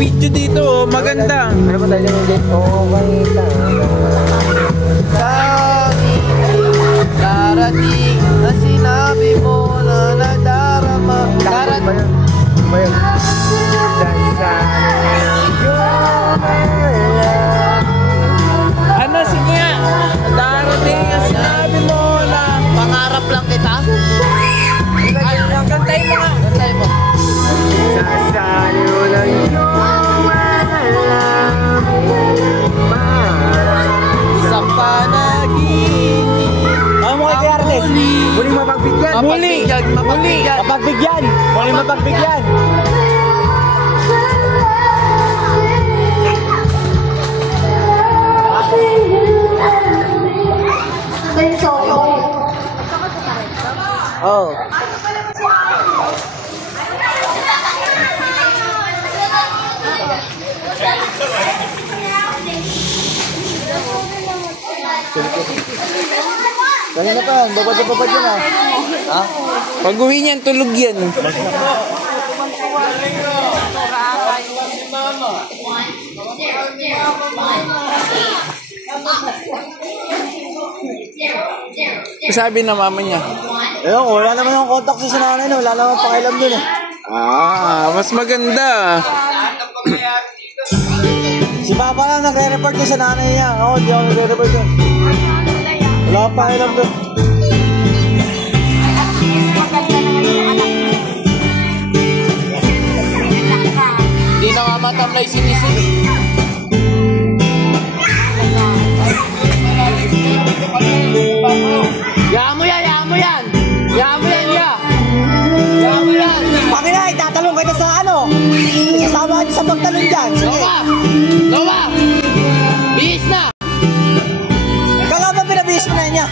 video dito, oh. Maganda. Ano ba tayo din? Okay darating na sinabi mo na nadarama. Darating ba yun? Ano, sige nga. Darating na sinabi mo na pangarap lang kita. Kantayin mo nga. Kantayin mo. Sasalo lang yung isang panaginip. Ano mo kay Arnes? Muling mapagbigyan. Mapagbigyan. Mapagbigyan. Muling mapagbigyan. Oh. Kaya na pa, babad yan ah. Ha? Pag uwi niyan, tulog yan. Sabi na mama niya. Ayun, wala naman ang contact sa nanay no. Wala naman pakialam dun eh. Mas maganda. Si Papa lang nagre-report ko sa nanay niya. Ako, hindi ako nagre-report dun. Wala akong pakialam dun. Hindi na nga matamlay si Nisin. Yaan mo yan. Bakit na, itatalong kita sa ano? Isasama ka sa pagtalong dyan. Noah! Bihis na! Kala ba pinabihis mo na niya?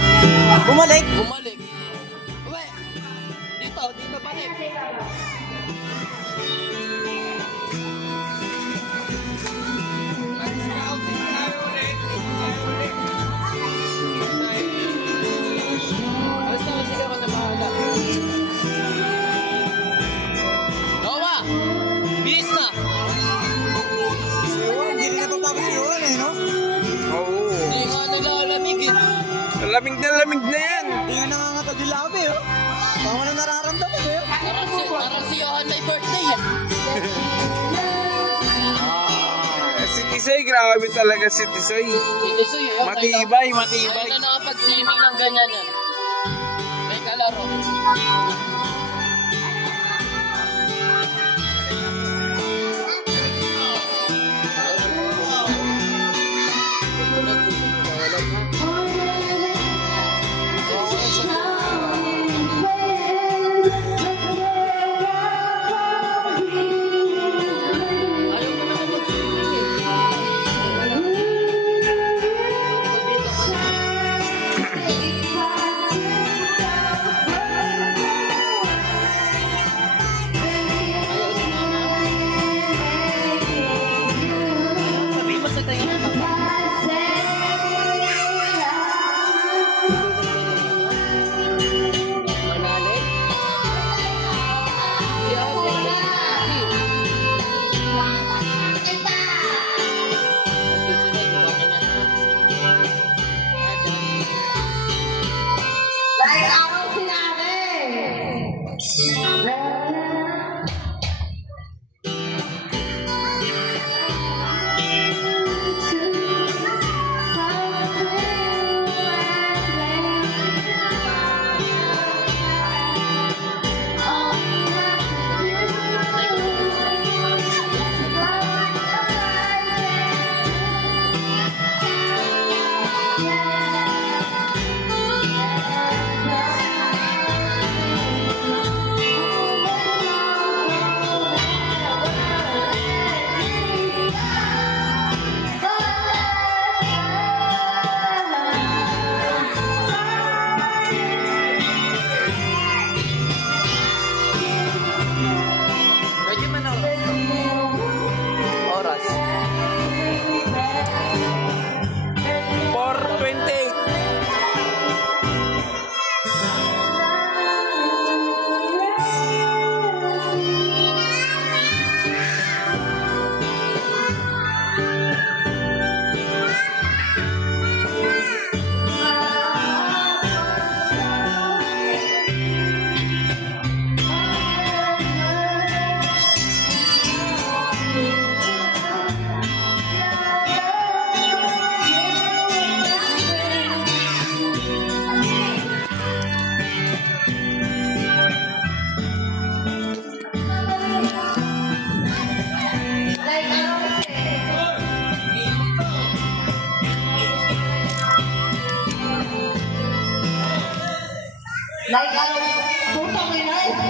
Bumalik? Uwe! Dito, balik! Basta sige ako na bahala. Noah! Bihis na! Hindi rin napapagod si Yuan eh, no? Oo. Hindi nga nalalamig eh. Lamig na yan. Hindi nga nangangatag yung labi, oh. Baka mo na nararamdaman, eh. Parang si Johan may birthday eh. Si Tisoy, grabe talaga si Tisoy. Ito siya. Matibay. Kaya na nakapag-swimming ng ganyan yan. May kalaro.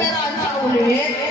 Esperanza ulit.